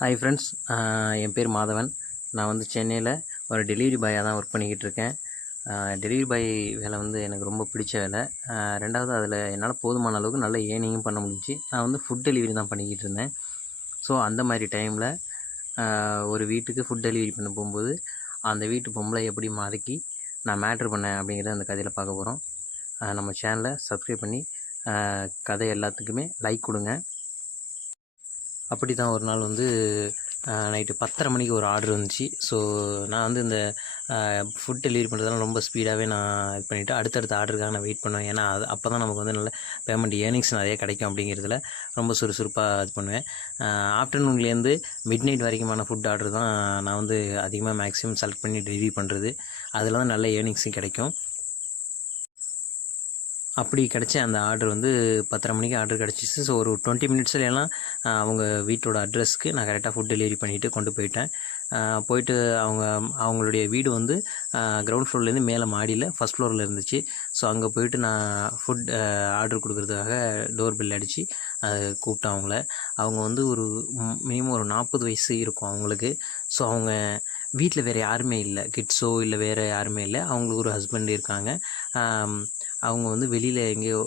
Hi friends, என் பேர் மாதவன். நான் வந்து சென்னையில் ஒரு டெலிவரி பாயாக தான் ஒர்க் பண்ணிக்கிட்டு இருக்கேன். டெலிவரி பாய் வேலை வந்து எனக்கு ரொம்ப பிடிச்ச வேலை. ரெண்டாவது அதில் என்னால் போதுமான அளவுக்கு நல்ல ஏர்னிங்கும் பண்ண முடிஞ்சுச்சு. நான் வந்து ஃபுட் டெலிவரி தான் பண்ணிக்கிட்டு இருந்தேன். ஸோ அந்த மாதிரி டைமில் ஒரு வீட்டுக்கு ஃபுட் டெலிவரி பண்ண போகும்போது அந்த வீட்டு பொம்பளை எப்படி மாறிக்கி நான் மேட்ரு பண்ணேன் அப்படிங்கிறத அந்த கதையில் பார்க்க போகிறோம். நம்ம சேனலை சப்ஸ்கிரைப் பண்ணி கதை எல்லாத்துக்குமே லைக் கொடுங்க. அப்படி தான் ஒரு நாள் வந்து நைட்டு 10:30 மணிக்கு ஒரு ஆர்டர் வந்துச்சு. ஸோ நான் வந்து இந்த ஃபுட் டெலிவரி பண்ணுறதுலாம் ரொம்ப ஸ்பீடாகவே நான் இது பண்ணிவிட்டு அடுத்தடுத்த ஆர்டருக்காக நான் வெயிட் பண்ணுவேன். ஏன்னா அப்போ தான் நமக்கு வந்து நல்ல பேமெண்ட் ஏர்னிங்ஸ் நிறைய கிடைக்கும் அப்படிங்கிறதுல ரொம்ப சுறுசுறுப்பாக இது பண்ணுவேன். ஆஃப்டர்நூன்லேருந்து மிட் நைட் வரைக்குமான ஃபுட் ஆர்டர் தான் நான் வந்து அதிகமாக மேக்ஸிமம் செலக்ட் பண்ணி டெலிவரி பண்ணுறது. அதில் தான் நல்ல ஏர்னிங்ஸும் கிடைக்கும். அப்படி கிடச்ச அந்த ஆர்டர் வந்து 10:30 மணிக்கு ஆர்டர் கிடச்சிச்சு. ஸோ ஒரு 20 மினிட்ஸ்லாம் அவங்க வீட்டோட அட்ரஸ்க்கு நான் கரெக்டாக ஃபுட் டெலிவரி பண்ணிவிட்டு கொண்டு போயிட்டேன். போயிட்டு அவங்களுடைய வீடு வந்து கிரவுண்ட் ஃப்ளோர்லேருந்து மேலே மாடியில் ஃபஸ்ட் ஃப்ளோரில் இருந்துச்சு. ஸோ அங்கே போயிட்டு நான் ஃபுட் ஆர்டர் கொடுக்குறதுக்காக டோர் பெல் அடித்து கூப்பிட்டேன் அவங்கள. அவங்க வந்து ஒரு மினிமம் ஒரு 40 வயசு இருக்கும் அவங்களுக்கு. ஸோ அவங்க வீட்டில் வேறு யாருமே இல்லை, கிட்ஸோ இல்லை வேறு யாருமே இல்லை. அவங்களுக்கு ஒரு ஹஸ்பண்ட் இருக்காங்க. அவங்க வந்து வெளியில் எங்கேயோ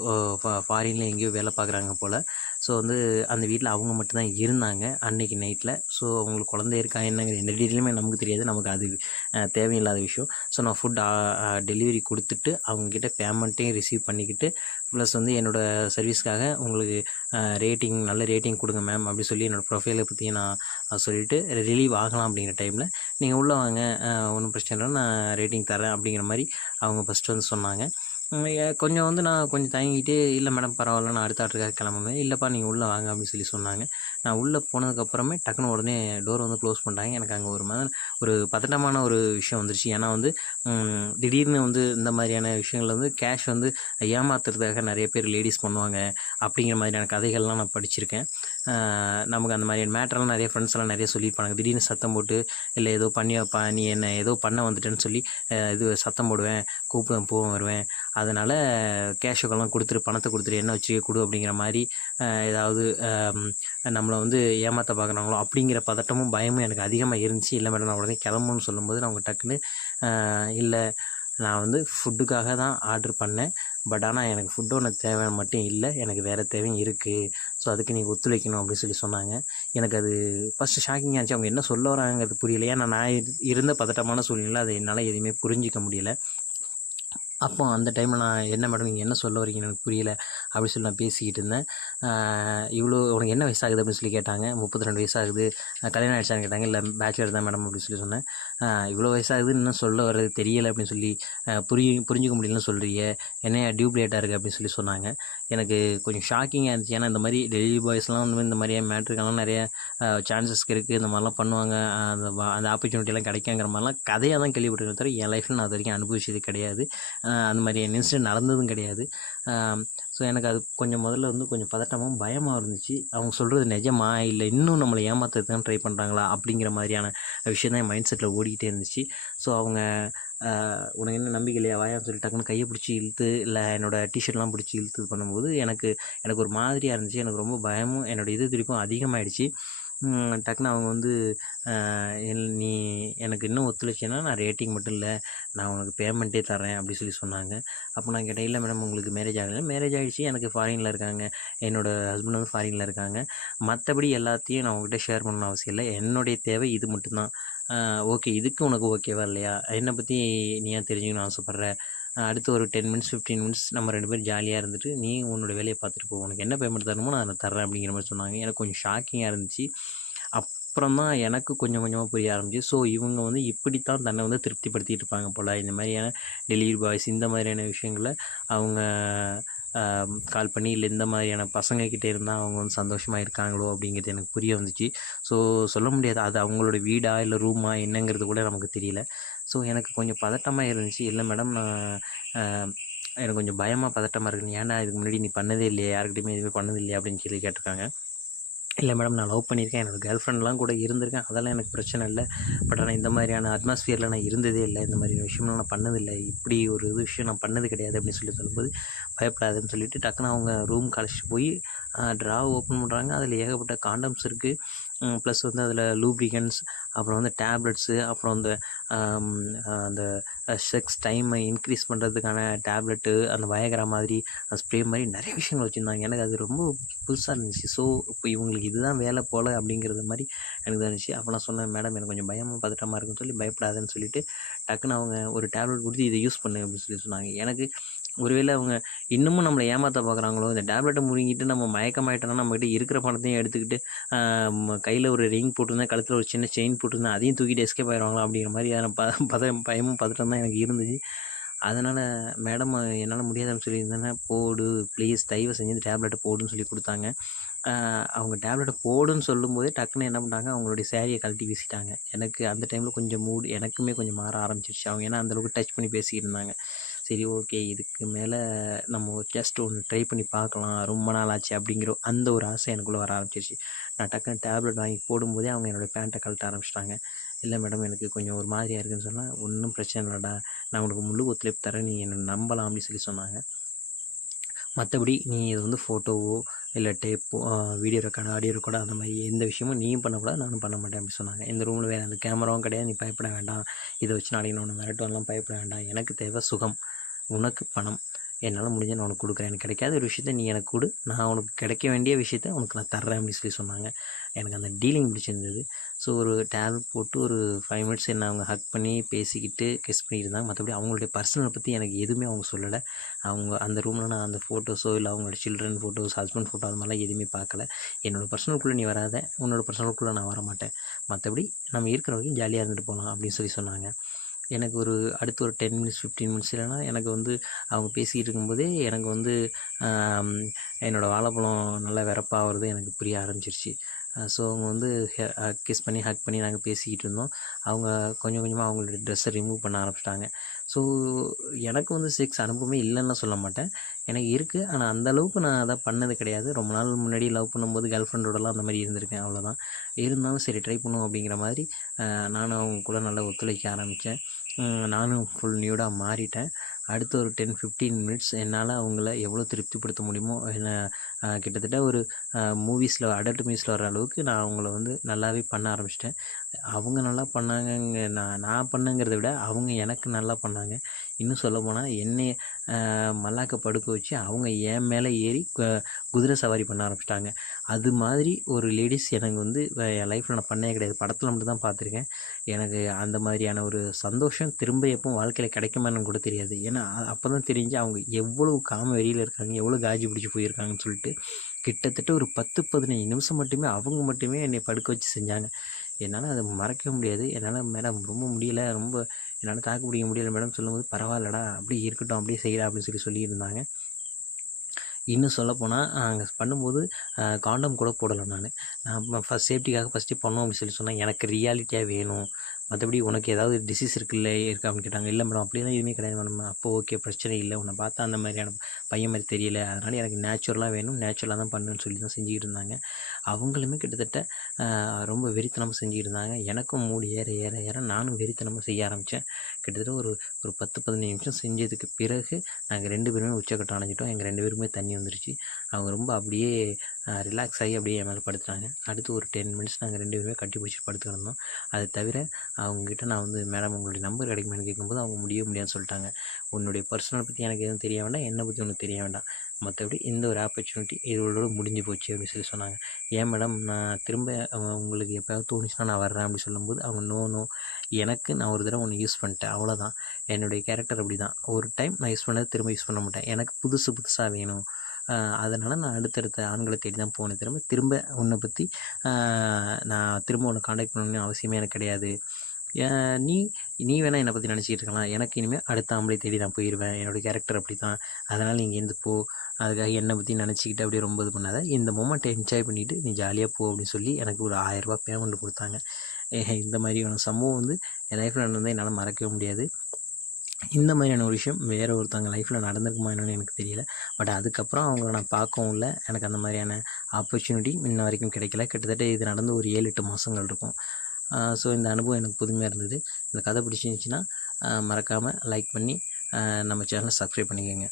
ஃபாரினில் எங்கேயோ வேலை பார்க்குறாங்க போல். ஸோ வந்து அந்த வீட்டில் அவங்க மட்டும்தான் இருந்தாங்க அன்றைக்கி நைட்டில். ஸோ அவங்களுக்கு குழந்தை இருக்கா என்னங்கிற எந்த டீட்டெயிலுமே நமக்கு தெரியாது. நமக்கு அது தேவையில்லாத விஷயம். ஸோ நான் ஃபுட் டெலிவரி கொடுத்துட்டு அவங்கக்கிட்ட பேமெண்ட்டையும் ரிசீவ் பண்ணிக்கிட்டு ப்ளஸ் வந்து என்னோடய சர்வீஸ்க்காக உங்களுக்கு நல்ல ரேட்டிங் கொடுங்க மேம் அப்படி சொல்லி என்னோடய ப்ரொஃபைலை பற்றி நான் சொல்லிவிட்டு ரிலீவ் ஆகலாம் அப்படிங்கிற டைமில் நீங்கள் உள்ளே வாங்க, ஒன்றும் பிரச்சனை இல்லை, நான் ரேட்டிங் தரேன் அப்படிங்கிற மாதிரி அவங்க ஃபஸ்ட்டு வந்து சொன்னாங்க. கொஞ்சம் வந்து நான் கொஞ்சம் தயங்கிட்டு, இல்லை மேடம் பரவாயில்ல, நான் அடுத்த ஆர்டருக்காக கிளம்புனேன். இல்லைப்பா நீங்கள் உள்ளே வாங்க அப்படின்னு சொன்னாங்க. நான் உள்ளே போனதுக்கப்புறமே டக்குன்னு உடனே டோரை வந்து க்ளோஸ் பண்ணிட்டாங்க. எனக்கு அங்கே ஒரு பதட்டமான ஒரு விஷயம் வந்துருச்சு. ஏன்னா வந்து திடீர்னு வந்து இந்த மாதிரியான விஷயங்கள் வந்து கேஷ் வந்து ஏமாத்துறதுக்காக நிறைய பேர் லேடிஸ் பண்ணுவாங்க அப்படிங்கிற மாதிரியான கதைகள்லாம் நான் படிச்சிருக்கேன். நமக்கு அந்த மாதிரியான மேட்டர்லாம் நிறைய ஃப்ரெண்ட்ஸ் எல்லாம் நிறைய சொல்லியிருப்பாங்க. திடீர்னு சத்தம் போட்டு இல்லை ஏதோ பண்ணி வைப்பா, நீ என்ன ஏதோ பண்ண வந்துட்டேன்னு சொல்லி இது சத்தம் போடுவேன், கூப்பிடுவேன், போவேன், வருவேன். அதனால் கேஷுக்கெல்லாம் கொடுத்துட்டு பணத்தை கொடுத்துட்டு என்ன வச்சு கொடு அப்படிங்கிற மாதிரி ஏதாவது நம்மளை வந்து ஏமாற்ற பார்க்குறாங்களோ அப்படிங்கிற பதட்டமும் பயமும் எனக்கு அதிகமாக இருந்துச்சு. இல்லை மேடம் நான் உடனே கிளம்புன்னு சொல்லும்போது நான் அவங்க டக்குன்னு இல்லை நான் வந்து ஃபுட்டுக்காக தான் ஆர்டர் பண்ணேன், பட் ஆனால் எனக்கு ஃபுட்டோட தேவை மட்டும் இல்லை, எனக்கு வேறு தேவையும் இருக்குது. ஸோ அதுக்கு நீங்கள் ஒத்துழைக்கணும் அப்படின்னு சொன்னாங்க. எனக்கு அது ஃபஸ்ட்டு ஷாக்கிங்காக இருந்துச்சு. அவங்க என்ன சொல்ல வராங்கிறது புரியல. ஏன்னா நான் இருந்த பதட்டமான சூழ்நிலை அதை என்னால் எதுவுமே புரிஞ்சிக்க முடியலை. அப்போ அந்த டைமில் நான் என்ன மேடம் நீங்கள் என்ன சொல்ல வரீங்கன்னு எனக்கு புரியல அப்படின்னு சொல்லி நான் பேசிக்கிட்டு இருந்தேன். இவ்வளோ உனக்கு என்ன வயசாகுது அப்படின்னு சொல்லி கேட்டாங்க. 32 வயசாகுது. கல்யாணம் ஆகிடுச்சான்னு கேட்டாங்க. இல்லை பேச்சுலர் தான் மேடம் அப்படின்னு சொன்னேன். இவ்வளோ வயசாகுதுன்னு இன்னும் சொல்ல வர்றது தெரியலை அப்படின்னு சொல்லி புரிஞ்சிக்க முடியலன்னு சொல்கிறீங்க, என்ன டியூப்லேட்டாக இருக்குது அப்படின்னு சொன்னாங்க. எனக்கு கொஞ்சம் ஷாக்கிங்காக இருந்துச்சு. ஏன்னா இந்த மாதிரி டெலிவரி பாய்ஸ்லாம் வந்து இந்த மாதிரியே மேட்ருக்கெல்லாம் நிறைய சான்சஸ் இருக்குது, இந்த மாதிரிலாம் பண்ணுவாங்க, அந்த ஆப்பர்ச்சுனிட்டிலாம் கிடைக்குங்கிற மாதிரிலாம் கதையாக தான் கேள்விப்பட்டிருக்கேன் தவிர என் லைஃப்பில் நான் அது வரைக்கும் அனுபவிச்சது கிடையாது. அந்த மாதிரி இன்சிடென்ட் நடந்ததும் கிடையாது. ஸோ எனக்கு அது கொஞ்சம் முதல்ல வந்து கொஞ்சம் பதட்டமாகவும் பயமாக இருந்துச்சு. அவங்க சொல்கிறது நிஜமா இல்லை இன்னும் நம்மளை ஏமாற்றுறதுக்கு தான் ட்ரை பண்ணுறாங்களா அப்படிங்கிற மாதிரியான விஷயம் தான் என் மைண்ட் செட்டில் ஓடிக்கிட்டே இருந்துச்சு. ஸோ அவங்க உனக்கு என்ன நம்பிக்கை இல்லையா வாயான்னு சொல்லி டக்குன்னு கையை பிடிச்சி இழுத்து இல்லை என்னோடய டிஷர்ட்லாம் பிடிச்சி இழுத்து பண்ணும்போது எனக்கு ஒரு மாதிரியாக இருந்துச்சு. எனக்கு ரொம்ப பயமும் என்னோடய இது திருப்பும் அதிகமாகிடுச்சு. டக்குன்னு அவங்க வந்து நீ எனக்கு இன்னும் ஒத்துழைச்சேன்னா நான் ரேட்டிங் மட்டும் இல்லை, நான் உனக்கு பேமெண்ட்டே தரேன் அப்படி சொன்னாங்க. அப்போ நான் கேட்டேன், இல்லை மேடம் உங்களுக்கு மேரேஜ் ஆகலை. மேரேஜ் ஆகிடுச்சு, எனக்கு ஃபாரினில் இருக்காங்க, என்னோடய ஹஸ்பண்ட் வந்து ஃபாரினில் இருக்காங்க, மற்றபடி எல்லாத்தையும் நான் உங்கள்கிட்ட ஷேர் பண்ணணும்னு அவசியம் இல்லை, என்னுடைய தேவை இது மட்டும்தான். ஓகே, இதுக்கு உனக்கு ஓகேவா இல்லையா, என்னை பற்றி நீ ஏன் தெரிஞ்சுக்கணும்னு ஆசைப்பட்ற, அடுத்து ஒரு 10 மினிட்ஸ் 15 மினிட்ஸ் நம்ம 2 பேரும் ஜாலியாக இருந்துட்டு நீ உன்னோட வேலையை பார்த்துட்டு போ, உனக்கு என்ன பேமெண்ட் தரணுமோ நான் தர்றேன் அப்படிங்கிற மாதிரி சொன்னாங்க. எனக்கு கொஞ்சம் ஷாக்கிங்காக இருந்துச்சு. அப்புறம் தான் எனக்கு கொஞ்சம் கொஞ்சமாக புரிய ஆரம்பிச்சு. ஸோ இவங்க வந்து இப்படித்தான் தன்னை வந்து திருப்திப்படுத்திகிட்டு இருப்பாங்க போல். இந்த மாதிரியான டெலிவரி பாய்ஸ் இந்த மாதிரியான விஷயங்களை அவங்க கால் பண்ணி இல்லை இந்த மாதிரியான பசங்கக்கிட்டே இருந்தால் அவங்க வந்து சந்தோஷமாக இருக்காங்களோ அப்படிங்கிறது எனக்கு புரிய வந்துச்சு. ஸோ சொல்ல முடியாது அது அவங்களோட வீடா இல்லை ரூமா என்னங்கிறது கூட நமக்கு தெரியல. ஸோ எனக்கு கொஞ்சம் பதட்டமாக இருந்துச்சு. இல்லை மேடம் நான் எனக்கு கொஞ்சம் பயமாக பதட்டமாக இருக்குது, ஏன்னா இதுக்கு முன்னாடி நீ பண்ணதே இல்லையா, யாருக்கிட்டையுமே எதுவுமே பண்ணது இல்லையா அப்படின்னு சொல்லி கேட்டிருக்காங்க. இல்லை மேடம் நான் லவ் பண்ணியிருக்கேன், என்னோடய கேர்ள் ஃப்ரெண்ட்லாம் கூட இருந்திருக்கேன், அதெல்லாம் எனக்கு பிரச்சனை இல்லை, பட் ஆனால் இந்த மாதிரியான அட்மாஸ்ஃபியரில் நான் இருந்ததே இல்லை, இந்த மாதிரி விஷயம்லாம் நான் பண்ணதில்லை, இப்படி ஒரு விஷயம் நான் பண்ணது கிடையாது அப்படின்னு சொல்லும்போது பயப்படாதுன்னு சொல்லிவிட்டு டக்குன்னு அவங்க ரூம் அழைச்சிட்டு போய் ட்ராவை ஓப்பன் பண்ணுறாங்க. அதில் ஏகப்பட்ட காண்டம்ஸ் இருக்குது. ப்ளஸ் வந்து அதில் லூப்ரிகன்ஸ், அப்புறம் வந்து டேப்லெட்ஸு, அப்புறம் அந்த செக்ஸ் டைமை இன்க்ரீஸ் பண்ணுறதுக்கான டேப்லெட்டு, அந்த வயகரா மாதிரி ஸ்ப்ரே மாதிரி நிறைய விஷயங்கள் வச்சுருந்தாங்க. எனக்கு அது ரொம்ப புதுசாக இருந்துச்சு. ஸோ இப்போ இவங்களுக்கு இதுதான் வேலை போல் அப்படிங்கிறது மாதிரி எனக்கு இருந்துச்சு. அப்போ நான் சொன்னேன், மேடம் எனக்கு கொஞ்சம் பயமாக பதட்டமாக இருக்குன்னு சொல்லி, பயப்படாதுன்னு சொல்லிட்டு டக்குன்னு அவங்க ஒரு டேப்லெட் கொடுத்து இதை யூஸ் பண்ணு அப்படின்னு சொல்லி சொன்னாங்க. எனக்கு ஒருவேளை அவங்க இன்னமும் நம்மளை ஏமாற்ற பார்க்குறாங்களோ, இந்த டேப்லெட்டை முழுங்கிட்டு நம்ம மயக்கமாயிட்டோன்னா நம்மகிட்ட இருக்கிற பணத்தையும் எடுத்துக்கிட்டு கையில் ஒரு ரிங் போட்டிருந்தேன், கழுத்தில் ஒரு சின்ன செயின் போட்டிருந்தேன், அதையும் தூக்கிட்டு எஸ்கேப் ஆயிடுவாங்களா அப்படிங்கிற மாதிரியான பயமும் பதட்டம் தான் எனக்கு இருந்துச்சு. அதனால் மேடம் என்னால் முடியாதுன்னு சொல்லியிருந்தேன்னா, போடு ப்ளீஸ் தயவு செஞ்சு இந்த டேப்லெட்டை போடுன்னு சொல்லி கொடுத்தாங்க. அவங்க டேப்லெட்டை போடுன்னு சொல்லும்போதே டக்குன்னு என்ன பண்ணிட்டாங்க, அவங்களுடைய சேரீயை கழட்டி வீசிட்டாங்க. எனக்கு அந்த டைமில் கொஞ்சம் எனக்குமே கொஞ்சம் மாற ஆரம்பிச்சிருச்சு. அவங்க ஏன்னா அந்தளவுக்கு டச் பண்ணி பேசிக்கிட்டு இருந்தாங்க. சரி ஓகே, இதுக்கு மேலே நம்ம ஜஸ்ட் ஒன்று ட்ரை பண்ணி பார்க்கலாம், ரொம்ப நாள் ஆச்சு அப்படிங்கிற அந்த ஒரு ஆசை எனக்குள்ளே வர ஆரம்பிச்சிருச்சு. நான் டக்குன்னு டேப்லெட் வாங்கி போடும்போதே அவங்க என்னோடய பேண்ட்டை கழட்ட ஆரம்பிச்சிட்டாங்க. இல்லை மேடம் எனக்கு கொஞ்சம் ஒரு மாதிரியாக இருக்குதுன்னு சொன்னால், ஒன்றும் பிரச்சனை இல்லைடா, நான் உனக்கு முழு ஒத்துழைப்பு தரேன், நீ என்னை நம்பலாம் அப்படின்னு சொல்லி சொன்னாங்க. மற்றபடி நீ இது வந்து ஃபோட்டோவோ இல்லை டேப்போ, வீடியோ ரெக்கார்டு, ஆடியோ ரெக்கார்டு அந்த மாதிரி எந்த விஷயமும் நீயும் பண்ணக்கூடாது, நானும் பண்ண மாட்டேன் அப்படின்னு சொன்னாங்க. இந்த ரூமில் வேறு அந்த கேமராவும் கிடையாது, நீ பயப்பட வேண்டாம், இதை வச்சு நாளைக்கு நான் ஒன்று மிரட்டுவெல்லாம் பயப்பட வேண்டாம், எனக்கு தேவை சுகம், உனக்கு பணம், என்னால் முடிஞ்ச நான் உனக்கு கொடுக்குறேன், எனக்கு கிடைக்காத ஒரு விஷயத்த நீ எனக்கு கொடு, நான் உனக்கு கிடைக்க வேண்டிய விஷயத்த உனக்கு நான் தர்றேன் அப்படின்னு சொல்லி சொன்னாங்க. எனக்கு அந்த டீலிங் பிடிச்சிருந்தது. ஸோ ஒரு டேப்லெட் போட்டு ஒரு 5 மினிட்ஸ் என்ன அவங்க ஹக் பண்ணி பேசிக்கிட்டு கிஸ் பண்ணியிருந்தாங்க. மற்றபடி அவங்களுடைய பர்சனலை பற்றி எனக்கு எதுவுமே அவங்க சொல்லலை. அவங்க அந்த ரூமில் நான் அந்த ஃபோட்டோஸோ இல்லை அவங்களோட சில்ட்ரன் ஃபோட்டோஸ், ஹஸ்பண்ட் ஃபோட்டோ அது மாதிரிலாம் எதுவுமே பார்க்கல. என்னோடய பர்சனலுக்குள்ளே நீ வராத, உன்னோட பர்சனலுக்குள்ளே நான் வர மாட்டேன், மற்றபடி நம்ம இருக்கிற வரைக்கும் ஜாலியாக இருந்துட்டு போகலாம் அப்படின்னு சொல்லி சொன்னாங்க. எனக்கு ஒரு அடுத்து ஒரு 10 மினிட்ஸ் 15 மினிட்ஸ் இல்லைனா எனக்கு வந்து அவங்க பேசிக்கிட்டு இருக்கும்போதே எனக்கு வந்து என்னோடய வாழைப்பழம் நல்லா வெறப்பாகிறது எனக்கு புரிய ஆரம்பிச்சிருச்சு. ஸோ அவங்க வந்து கிஸ் பண்ணி ஹக் பண்ணி நாங்கள் பேசிக்கிட்டு இருந்தோம். அவங்க கொஞ்சம் கொஞ்சமாக அவங்களுடைய ட்ரெஸ்ஸை ரிமூவ் பண்ண ஆரம்பிச்சிட்டாங்க. ஸோ எனக்கு வந்து செக்ஸ் அனுபவமே இல்லைன்னு சொல்ல மாட்டேன், எனக்கு இருக்குது. ஆனால் அந்தளவுக்கு நான் அதை பண்ணது கிடையாது. ரொம்ப நாள் முன்னாடி லவ் பண்ணும்போது கேர்ள் ஃப்ரெண்டோடலாம் அந்த மாதிரி இருந்திருக்கேன், அவ்வளோதான். இருந்தாலும் சரி ட்ரை பண்ணுவோம் அப்படிங்கிற மாதிரி நானும் அவங்க கூட நல்லா ஒத்துழைக்க ஆரம்பித்தேன். நானும் ஃபுல் நியூடாக மாறிட்டேன். அடுத்த ஒரு 10-15 மினிட்ஸ் என்னால் அவங்கள எவ்வளோ திருப்திப்படுத்த முடியுமோ, கிட்டத்தட்ட ஒரு மூவிஸில் அடல்ட் மூவிஸில் வர அளவுக்கு நான் அவங்கள வந்து நல்லாவே பண்ண ஆரம்பிச்சிட்டேன். அவங்க நல்லா பண்ணாங்கங்க, நான் பண்ணேங்கிறத விட அவங்க எனக்கு நல்லா பண்ணாங்க. இன்னும் சொல்லப்போனால் என்னைய மல்லாக்க படுக்க வச்சு அவங்க என் மேலே ஏறி குதிரை சவாரி பண்ண ஆரம்பிச்சிட்டாங்க. அது மாதிரி ஒரு லேடிஸ் எனக்கு வந்து என் லைஃப்பில் நான் பண்ணவே கிடையாது. படத்தில் மட்டும் தான் பார்த்துருக்கேன். எனக்கு அந்த மாதிரியான ஒரு சந்தோஷம் திரும்ப எப்பவும் வாழ்க்கையில் கிடைக்குமான்னு கூட தெரியாது. ஏன்னா அப்போ தான் தெரிஞ்சு அவங்க எவ்வளோ காம வெறியில் இருக்காங்க, எவ்வளோ காஜி பிடிச்சி போயிருக்காங்கன்னு சொல்லிட்டு. கிட்டத்தட்ட ஒரு 10-15 நிமிஷம் மட்டுமே அவங்க மட்டுமே என்னை படுக்க வச்சு செஞ்சாங்க. என்னால் அதை மறக்கவே முடியாது. என்னால் மேடம் ரொம்ப முடியலை, ரொம்ப என்னால் தாக்கு பிடிக்க முடியலை மேடம் சொல்லும்போது, பரவாயில்லடா அப்படியே இருக்கட்டும், அப்படியே செய்யலாம் அப்படின்னு சொல்லியிருந்தாங்க. இன்னும் சொல்லப்போனால் அங்கே பண்ணும்போது காண்டம் கூட போடலை நான் ஃபஸ்ட் சேஃப்டிக்காக ஃபஸ்ட்டு பண்ணோம் அப்படின்னு சொன்னேன். எனக்கு ரியாலிட்டியாக வேணும், மற்றபடி உனக்கு ஏதாவது டிசீஸ் இருக்கா அப்படின்னு கேட்டாங்க. இல்லை மேடம் அப்படிலாம் எதுவுமே கிடையாது மேடம். அப்போ ஓகே பிரச்சனை இல்லை, உன்னை பார்த்தா அந்த மாதிரியான பையன் மாதிரி தெரியல, அதனால் எனக்கு நேச்சுரலாக வேணும், நேச்சுரலாக தான் பண்ணுன்னு சொல்லி தான் செஞ்சுக்கிட்டு இருந்தாங்க. அவங்களுமே கிட்டத்தட்ட ரொம்ப வெறித்தனமாக செஞ்சுக்கிட்டு இருந்தாங்க. எனக்கும் மூடு ஏற ஏற ஏற நானும் வெறித்தனமாக செய்ய ஆரம்பித்தேன். கிட்டத்தட்ட ஒரு 10-15 நிமிஷம் செஞ்சதுக்கு பிறகு நாங்கள் 2 பேருமே உச்சக்கட்டம் அடைஞ்சிட்டோம். எங்கள் 2 பேருமே தண்ணி வந்துருச்சு. அவங்க ரொம்ப அப்படியே ரிலாக்ஸ் ஆகி அப்படியே என் மேலே படுத்துட்டாங்க. அடுத்து ஒரு 10 மினிட்ஸ் நாங்கள் 2 பேருமே கட்டி பிடிச்சிட்டு படுத்துக்கிடந்தோம். அது தவிர அவங்ககிட்ட நான் வந்து மேடம் உங்களுடைய நம்பர் கிடைக்குமான்னு கேட்கும்போது அவங்க முடியாதுன்னு சொல்லிட்டாங்க. உன்னுடைய பர்சனல் பற்றி எனக்கு எதுவும் தெரிய வேண்டாம், என்னை பற்றி ஒன்றும் தெரிய வேண்டாம், மற்றபடி இந்த ஒரு ஆப்பர்ச்சுனிட்டி இதோட முடிஞ்சு போச்சு அப்படின்னு சொல்லி சொன்னாங்க. ஏன் மேடம் நான் திரும்ப உங்களுக்கு எப்போயாவது தோணுச்சுன்னா நான் வர்றேன் அப்படி சொல்லும்போது அவங்க நோ எனக்கு நான் ஒரு தடவை ஒன்று யூஸ் பண்ணிட்டேன், அவ்வளோதான். என்னுடைய கேரக்டர் அப்படி தான். ஒரு டைம் நான் யூஸ் பண்ணதை திரும்ப யூஸ் பண்ண மாட்டேன். எனக்கு புதுசாக வேணும். அதனால் நான் அடுத்தடுத்த ஆண்களை தேடி தான் போனேன். திரும்ப உன்னை பற்றி நான் திரும்ப உன்னை காண்டாக்ட் பண்ணணும்னு அவசியமே எனக்கு கிடையாது. நீ வேணால் என்னை பற்றி நினச்சிக்கிட்டு இருக்கலாம், எனக்கு இனிமேல் அடுத்த ஆம்பளை தேடி நான் போயிடுவேன், என்னோடய கேரக்டர் அப்படி தான், அதனால் நீங்கள் இங்கேருந்து போ, அதுக்காக என்னை பற்றி நினச்சிக்கிட்டு அப்படியே ரொம்ப இது பண்ணாத, இந்த மொமெண்ட்டை என்ஜாய் பண்ணிவிட்டு நீ ஜாலியாக போ அப்படின்னு சொல்லி எனக்கு ஒரு 1000 ரூபா பேமெண்ட் கொடுத்தாங்க. இந்த மாதிரியான சம்பவம் வந்து என் லைஃப்பில் நடந்ததை என்னால் மறக்கவே முடியாது. இந்த மாதிரியான ஒரு விஷயம் வேறு ஒருத்தவங்க லைஃப்பில் நடந்திருக்குமா என்னன்னு எனக்கு தெரியல. பட் அதுக்கப்புறம் அவங்கள நான் பார்க்கவும் இல்லை, எனக்கு அந்த மாதிரியான ஆப்பர்ச்சுனிட்டி இன்ன வரைக்கும் கிடைக்கல. கிட்டத்தட்ட இது நடந்து ஒரு 7-8 மாதங்கள் இருக்கும். ஸோ இந்த அனுபவம் எனக்கு புதுமையாக இருந்தது. இந்த கதை பிடிச்சிருந்துச்சின்னா மறக்காமல் லைக் பண்ணி நம்ம சேனலை சப்ஸ்கிரைப் பண்ணிக்கோங்க.